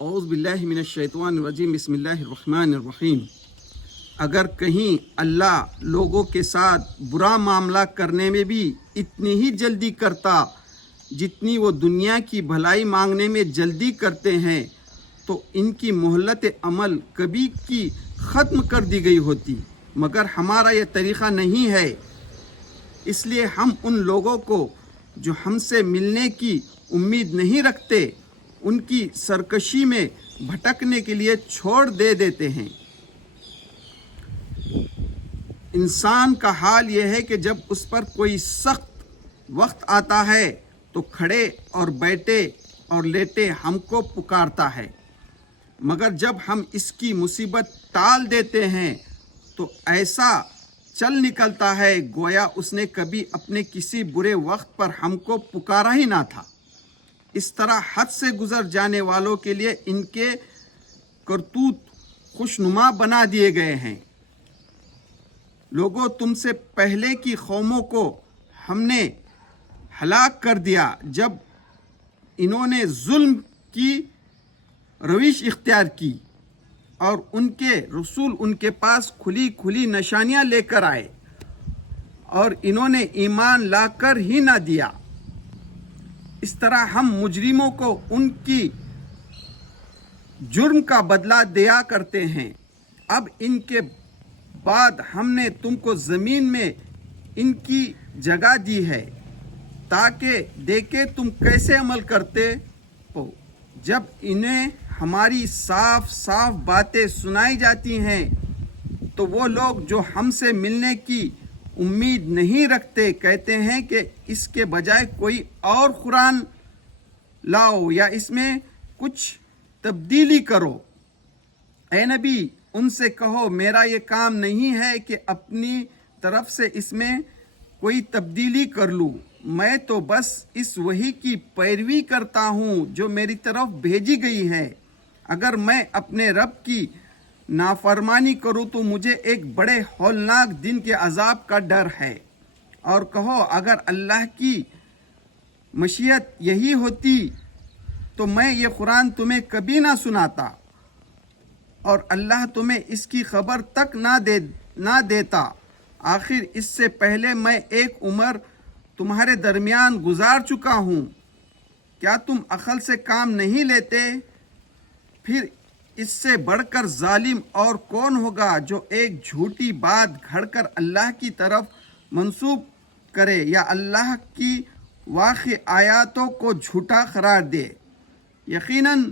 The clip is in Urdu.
اعوذ باللہ من الشیطان الرجیم بسم اللہ الرحمن الرحیم۔ اگر کہیں اللہ لوگوں کے ساتھ برا معاملہ کرنے میں بھی اتنی ہی جلدی کرتا جتنی وہ دنیا کی بھلائی مانگنے میں جلدی کرتے ہیں تو ان کی مہلت عمل کبھی کی ختم کر دی گئی ہوتی، مگر ہمارا یہ طریقہ نہیں ہے، اس لیے ہم ان لوگوں کو جو ہم سے ملنے کی امید نہیں رکھتے ان کی سرکشی میں بھٹکنے کے لیے چھوڑ دیتے ہیں۔ انسان کا حال یہ ہے کہ جب اس پر کوئی سخت وقت آتا ہے تو کھڑے اور بیٹھے اور لیٹے ہم کو پکارتا ہے، مگر جب ہم اس کی مصیبت ٹال دیتے ہیں تو ایسا چل نکلتا ہے گویا اس نے کبھی اپنے کسی برے وقت پر ہم کو پکارا ہی نہ تھا۔ اس طرح حد سے گزر جانے والوں کے لیے ان کے کرتوت خوشنما بنا دیے گئے ہیں۔ لوگوں، تم سے پہلے کی قوموں کو ہم نے ہلاک کر دیا جب انہوں نے ظلم کی روش اختیار کی اور ان کے رسول ان کے پاس کھلی کھلی نشانیاں لے کر آئے اور انہوں نے ایمان لا کر ہی نہ دیا۔ اس طرح ہم مجرموں کو ان کی جرم کا بدلہ دیا کرتے ہیں۔ اب ان کے بعد ہم نے تم کو زمین میں ان کی جگہ دی ہے تاکہ دیکھے تم کیسے عمل کرتے ہو۔ جب انہیں ہماری صاف صاف باتیں سنائی جاتی ہیں تو وہ لوگ جو ہم سے ملنے کی امید نہیں رکھتے کہتے ہیں کہ اس کے بجائے کوئی اور قرآن لاؤ یا اس میں کچھ تبدیلی کرو۔ اے نبی، ان سے کہو میرا یہ کام نہیں ہے کہ اپنی طرف سے اس میں کوئی تبدیلی کر لوں، میں تو بس اس وحی کی پیروی کرتا ہوں جو میری طرف بھیجی گئی ہے۔ اگر میں اپنے رب کی نافرمانی کروں تو مجھے ایک بڑے ہولناک دن کے عذاب کا ڈر ہے۔ اور کہو اگر اللہ کی مشیت یہی ہوتی تو میں یہ قرآن تمہیں کبھی نہ سناتا اور اللہ تمہیں اس کی خبر تک نہ دیتا۔ آخر اس سے پہلے میں ایک عمر تمہارے درمیان گزار چکا ہوں، کیا تم عقل سے کام نہیں لیتے؟ پھر اس سے بڑھ کر ظالم اور کون ہوگا جو ایک جھوٹی بات گھڑ کر اللہ کی طرف منسوب کرے یا اللہ کی واقع آیاتوں کو جھوٹا قرار دے۔ یقیناً